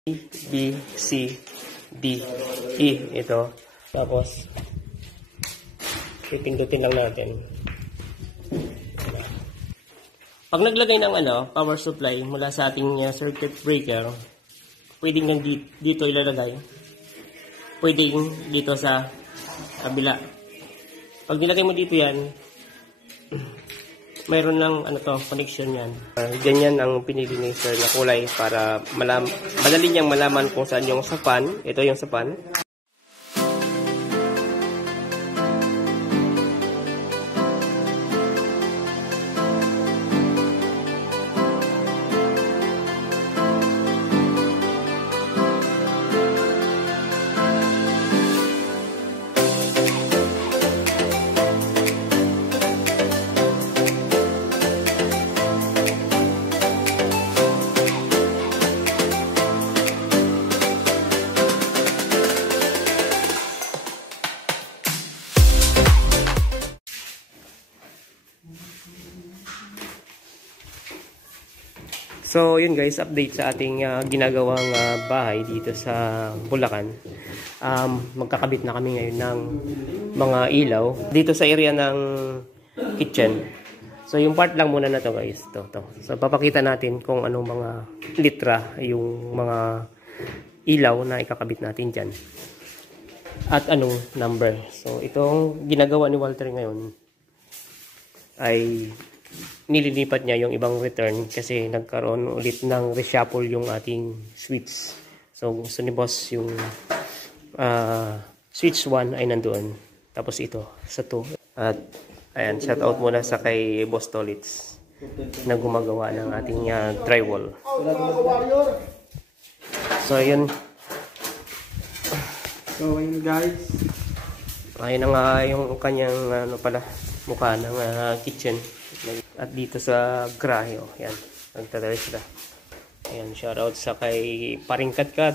B, C, D, E. Ito. Tapos, pipindutin lang natin. Pag naglagay ng power supply mula sa ating circuit breaker, pwedeng nang dito ilalagay. Pwedeng dito sa kabila. Pag nilagay mo dito yan, mayroon lang connection yan. Ganyan ang pinili ni sir na kulay para madali niyang malaman kung saan yung sapan. Ito yung sapan. So, yun guys, update sa ating ginagawang bahay dito sa Bulacan. Magkakabit na kami ngayon ng mga ilaw dito sa area ng kitchen. So, yung part lang muna na to guys. To. So, papakita natin kung anong mga litra yung mga ilaw na ikakabit natin dyan. At anong number. So, itong ginagawa ni Walter ngayon ay nililipat niya yung ibang return kasi nagkaroon ulit ng reshuffle yung ating switch. So gusto ni boss yung switch 1 ay nandoon. Tapos ito sa 2. At ayan, shout out muna sa kay Boss Tolitz na gumagawa ng ating drywall. So ayun. So ayun guys. Ayun na nga yung kanyang mukha ng kitchen. At dito sa grahe, yan, nagtatalis sila. Ayan, shoutout sa kay Paring Katkat.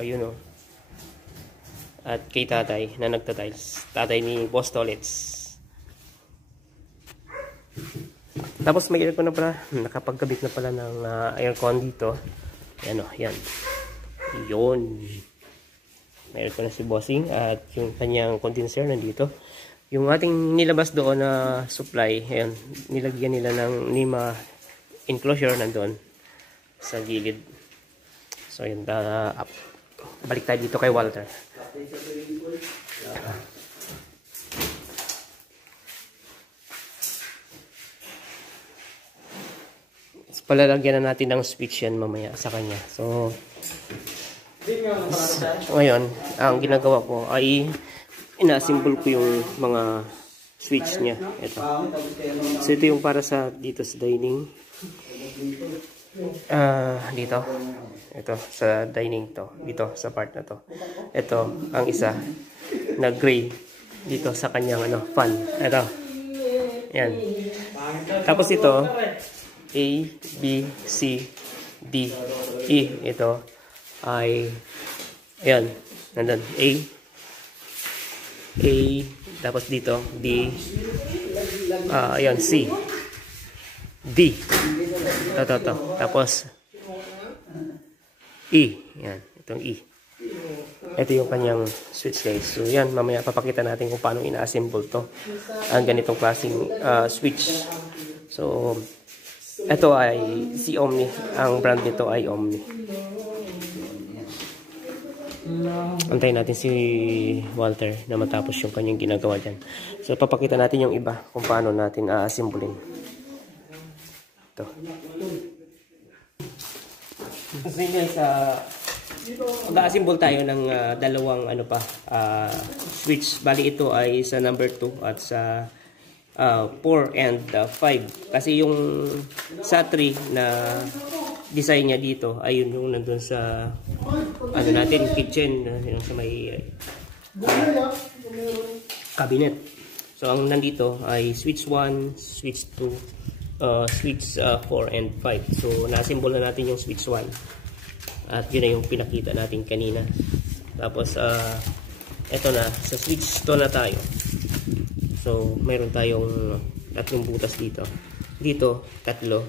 Ayun At kay tatay na nagtatiles. Tatay ni Boss Tolitz. Tapos may aircon na pala. Nakapagkabit na pala ng aircon dito. Ayan yan. Yun. May aircon na si Bossing. At yung kanyang condenser nandito. Yung ating nilabas doon na supply, ayan, nilagyan nila ng NEMA enclosure nandoon sa gilid. So yun, balik tayo dito kay Walter. Palalagyan na natin ng switch yan mamaya sa kanya. So ngayon, ang ginagawa ko ay ina-assemble ko yung mga switch niya. Ito. So ito yung para sa dito sa dining. Dito. Ito sa dining to. Dito sa part na to. Ito ang isa na gray dito sa kanyang fan. Ito. Yan. Tapos ito A, B, C, D, E. Ito ay ayan. Nandun. A, tapos dito, D, ayan, C, D, ito, tapos, E, yan, itong E. Ito yung kanyang switch guys. So yan, mamaya papakita natin kung paano ina-assemble to, ang ganitong klaseng switch. So, ito ay si Omni, ang brand nito ay Omni. Antayin natin si Walter na matapos yung kanyang ginagawa dyan. So, papakita natin yung iba kung paano natin a-assemblein. Ito. So, guys, mag-a-assemble tayo ng dalawang switch. Bali, ito ay sa number 2 at sa 4 and 5. Kasi yung sa 3 na design niya dito ayun yung nandun sa natin kitchen yung sa may cabinet. So ang nandito ay switch 1, switch 2, switch 4 and 5. So na-assemble na natin yung switch 1 at yun na yung pinakita natin kanina. Tapos eto na, sa switch 2 na tayo. So mayroon tayong tatlong butas dito. Dito tatlo,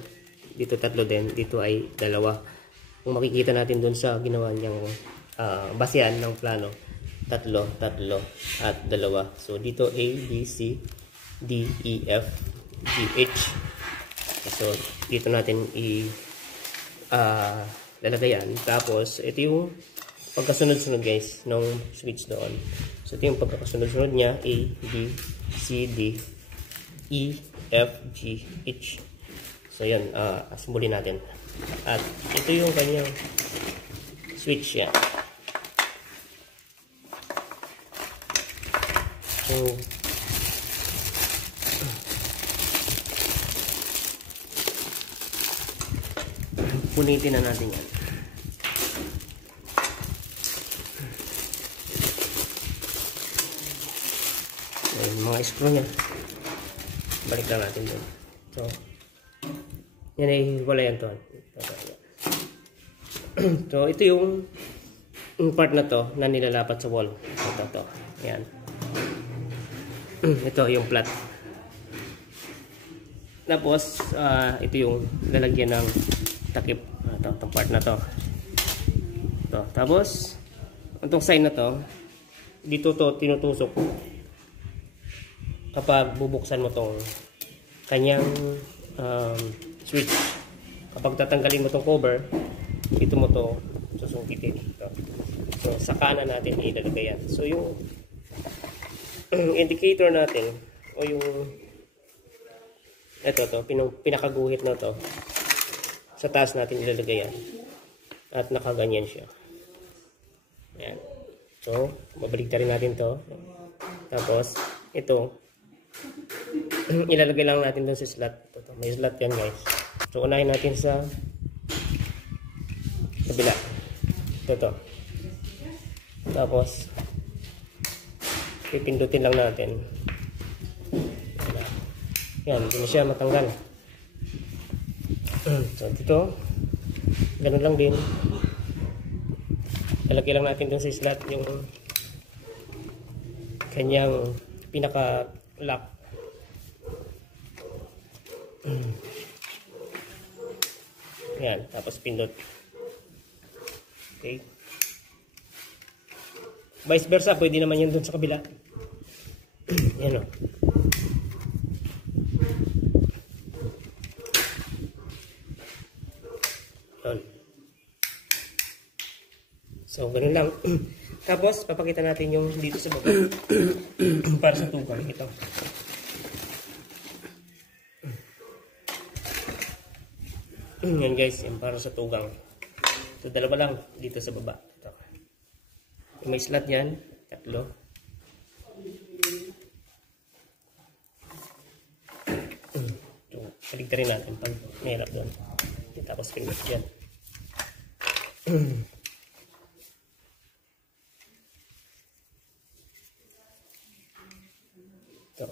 dito tatlo din, dito ay dalawa. kung makikita natin doon sa ginawa niyang basehan ng plano, tatlo, at dalawa. So dito A, B, C, D, E, F, G, H. So dito natin lalagay yan. Tapos ito yung pagkasunod-sunod guys ng switch doon. So ito yung pagkakasunod-sunod niya, A, B, C, D, E, F, G, H. So yan, asimbulin natin. At ito yung kanyang switch yan. So punitin na natin yan. Ayan, mga screw nya. Balik lang natin doon. So yan ay wala yan to. So ito yung part na to na nilalapat sa wall. Ito. Yan. Ito yung flat. Tapos ito yung lalagyan ng takip. Itong part na to. Ito. Tapos itong side na to, dito to tinutusok kapag bubuksan mo tong kanyang switch. Kapag tatanggalin mo tong cover, dito mo to susungkitin. So sa kanan natin ilalagay yan. So yung indicator natin o yung ito pinakaguhit na to, sa taas natin ilalagay yan at nakaganyan siya. Ayan. So babalik rin natin to. Tapos ito ilalagay lang natin doon sa slot. Ito, may slot yan guys. So unahin natin sa kabila. Ito. Tapos pipindutin lang natin. Yan, hindi na siya matanggal. So dito ganun lang din. Lalagay lang natin dun sa slot yung kanyang pinaka lock. Yan, tapos pindot. Okay. Vice versa, pwede naman yun dun sa kabila. Yan o. Yan. So, ganun lang. Tapos, papakita natin yung dito sa baba. Para sa tugang ito. Yan guys, yung para sa tugang. So, dalawa lang dito sa baba. Ito. May slot yan. Tatlo. So, paligtarin natin pag mahirap doon. Tapos pinot yan. Ito.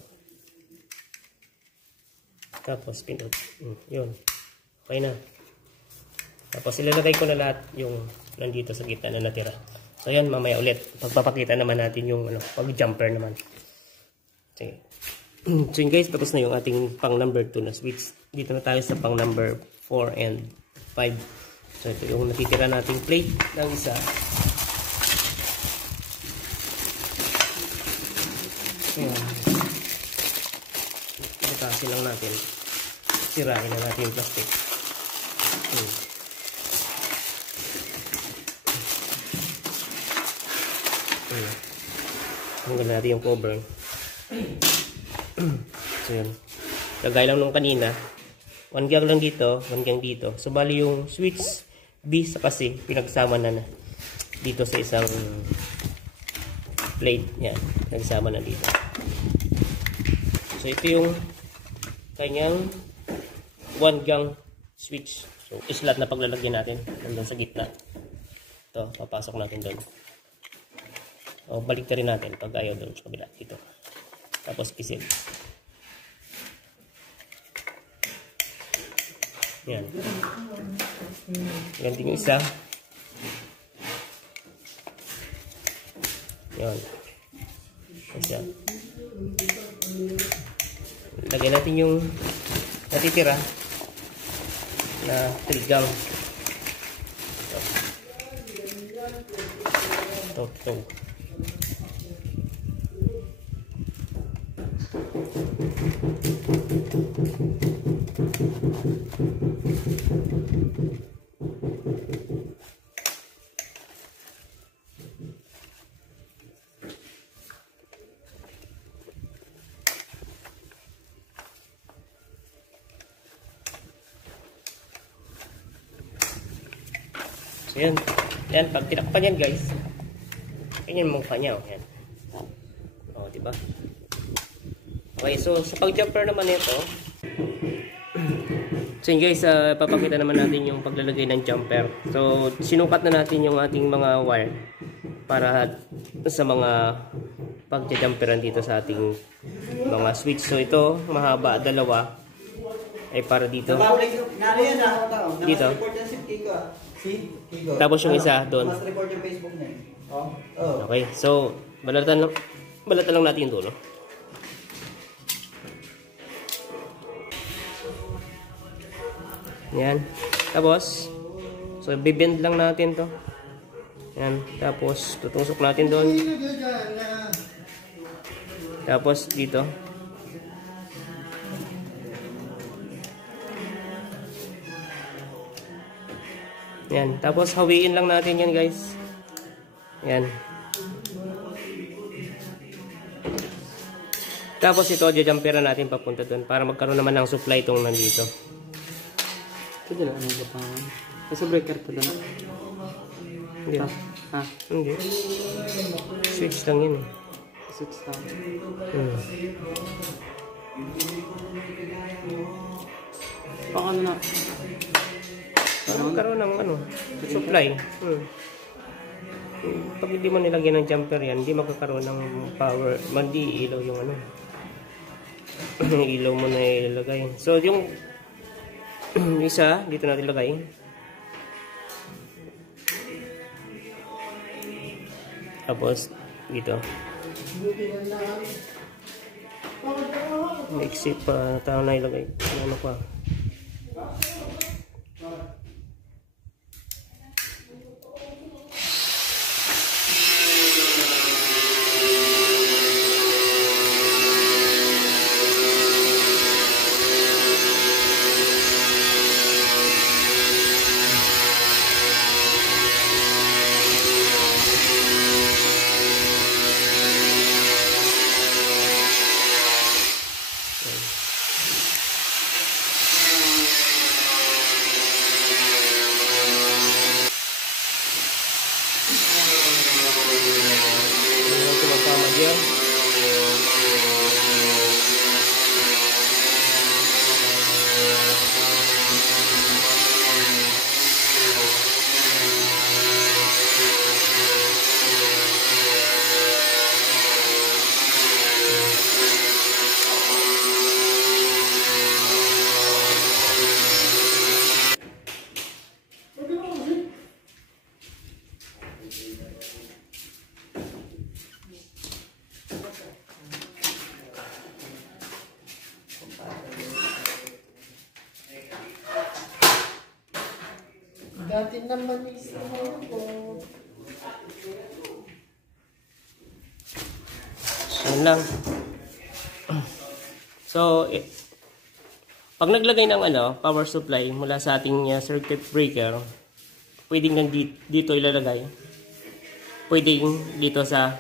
Tapos pinot. Yun. Okay na. Tapos ilalagay ko na lahat yung nandito sa gitna na natira. So yan, mamaya ulit. Pagpapakita naman natin yung pag-jumper naman. Sige. So yun guys, tapos na yung ating pang number 2 na switch. Dito na tayo sa pang number 4 and 5. So ito yung natitira nating plate ng isa. Ayan. Butasin lang natin. Sirahin na natin yung plastic. Tanggal natin yung cover. So yun. Lagay lang nung kanina. 1 gang lang dito, 1 gang dito. So bali yung switch B sa kasi pinagsama na dito sa isang plate. Yan. Nagsama na dito. So ito yung kanyang 1 gang switch. So slot na paglalagyan natin nandun sa gitna. Ito, papasok natin doon. O balik rin natin pag ayaw doon sa kabila dito. Tapos pisil. Yan. Yan din yung isa. Yan. Isa. Lagyan natin yung natitira na 3 gang. Ito. So, yan. Yan, pag tinakpan yan guys, ganyan yung mukha niya. Yan. O, diba? Okay, so sa pag-jumper naman ito, so yun guys, papakita naman natin yung paglalagay ng jumper. So, sinukat na natin yung ating mga wire para sa mga pag-jumperan dito sa ating mga switch. So, ito, mahaba, dalawa, ay para dito. Dito. Tapos yung isa doon. Okay, so balatan lang natin yung dulo. Yan. Tapos so bibend lang natin to. Yan, tapos tutusok natin doon. Tapos dito. Yan, tapos hawiin lang natin yan guys. Yan. Tapos ito, jumperan natin papunta doon para magkaroon naman ng supply itong nandito. Ito dala, ano ba pang... Kasi breaker pa doon. Hindi. Ha? Hindi. Switch lang yun. Switch lang. Pang ano na? Para magkaroon ng ano, supply. Pag hindi mo nilagyan ng jumper yan, hindi magkakaroon ng power. Mandi ilaw yung ano. Ilaw mo na ilagay. So yung isa, dito natin ilagay. Tapos dito. Maiksi pa, tao na ilagay. Ano pa? Dati naman isa ko. Yan lang. So, pag naglagay ng power supply mula sa ating circuit breaker, pwedeng dito ilalagay. Pwedeng dito sa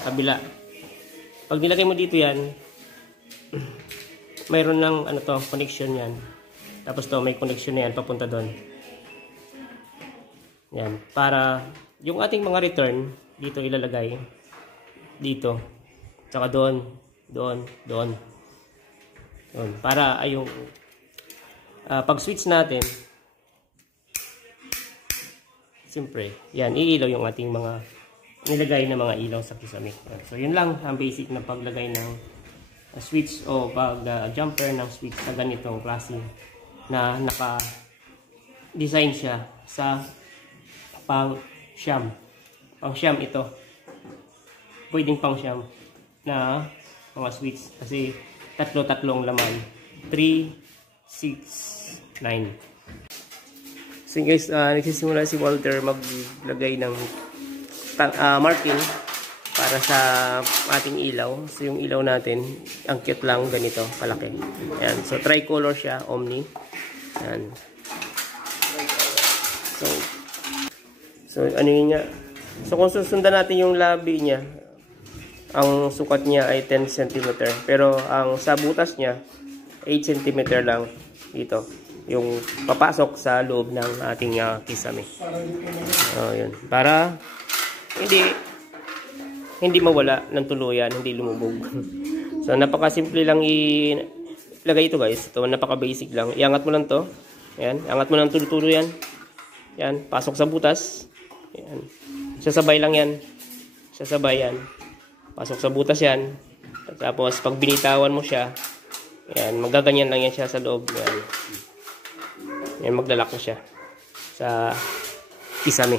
kabila. Pag nilagay mo dito yan, mayroon ng connection yan. Tapos to may connection na yan papunta doon. Yan, para yung ating mga return dito ilalagay. Dito. Tsaka doon. Doon. Para yung pag switch natin, siyempre, yan, iilaw yung ating mga nilagay na mga ilaw sa kisame. So, yun lang ang basic na paglagay ng switch o pag-jumper ng switch sa ganitong klase na naka-design siya sa pang-siyam. Pang-siyam ito. Pwedeng pang-siyam na mga switch kasi tatlo-tatlong laman. 3, 6, 9. So guys, nagsisimula si Walter maglagay ng marking para sa ating ilaw. So yung ilaw natin, ang cute lang, ganito, kalaki. Ayan. So tricolor siya, Omni. Ayan. So ano yun nga. So kung susundan natin yung labi niya, ang sukat niya ay 10 cm. Pero ang sa butas niya, 8 cm lang dito. Yung papasok sa loob ng ating kisame. So yun. Para hindi mawala ng tuluyan, hindi lumubog. So napakasimple lang ilagay ito guys. Ito napaka-basic lang. Iangat mo lang to. Ayan, angat mo lang tulo-tulo yan. Yan, pasok sa butas. Ayan. Sasabay lang yan. Sasabay yan. Pasok sa butas yan. Tapos pag binitawan mo siya, ayan, magaganyan lang yan siya sa loob. Ayan. Ayan, maglalak na siya sa kisame.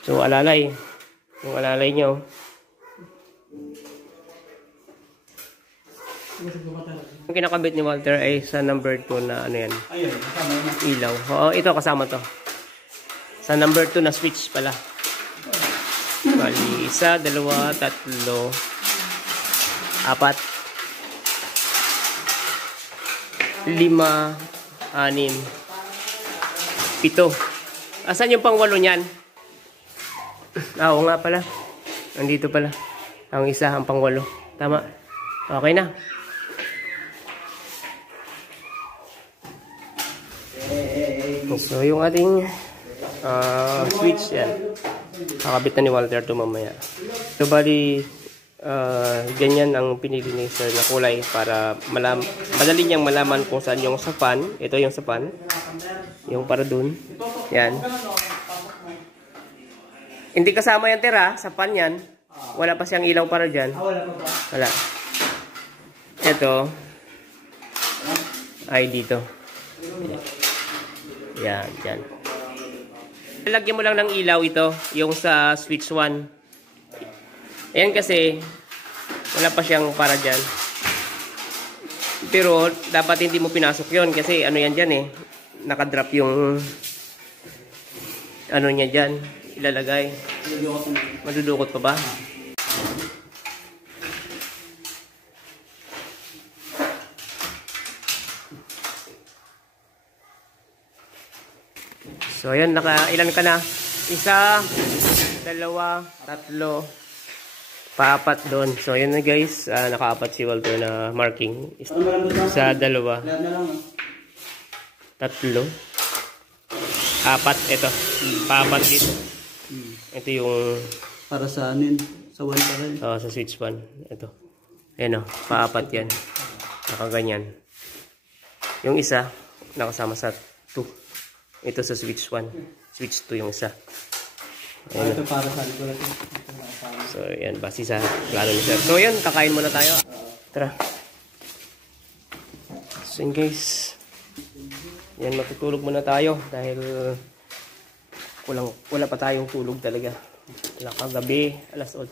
So alalay. Yung alalay nyo. Yung kinakabit ni Walter ay sa number 2 na ano yan. Ilaw. Oo, ito kasama to. Sa number 2 na switch pala. Bali, 1, 2, 3, 4, 5, 6, 7. Asan yung pang 8 niyan? Oo nga pala. Nandito pala. Ang isa, ang pang 8. Tama. Okay na. So, yung ating switch yan. Kakabit na ni Walter ito mamaya. So, bali, ganyan ang pinili ni Sir na kulay para madali niyang malaman kung saan yung sapan. Ito yung sapan. Yung para dun. Yan. Hindi kasama yan tira, sapan yan. Wala pa siyang ilaw para dyan. Wala. Ito ay dito. Yan, dyan. Lagyan mo lang ng ilaw ito, yung sa switch 1. Ayan kasi, wala pa siyang para dyan. Pero, dapat hindi mo pinasok yon kasi ano yan dyan eh. Nakadrop yung ano niya dyan. Ilalagay. Madudukot pa ba? So, ayan, ilan ka na? 1, 2, 3, 4 doon. So, ayan na guys. Naka-4 si Walter na marking. 1, 2, 3, 4, 4. Ito. Pa-4 dito. Ito yung... Para sa ano yun? Sa 1 pa rin? Sa switch 1. Ito. Ayan o. Pa-4 yan. Nakaganyan. Yung isa, nakasama sa 2. Ito sa switch 1. Switch 2 yung isa. Ayan. Ito para sa likod. So, yan. Basi sa plano ni Sir. So, yan. Kakain muna tayo. Tara. So, yun guys. Yan. Matutulog muna tayo. Dahil wala pa tayong tulog talaga. Wala kagabi. Alas 8.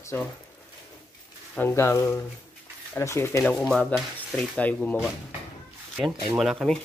Hanggang alas 7 ng umaga. Straight tayo gumawa. So, yan. Kain muna kami.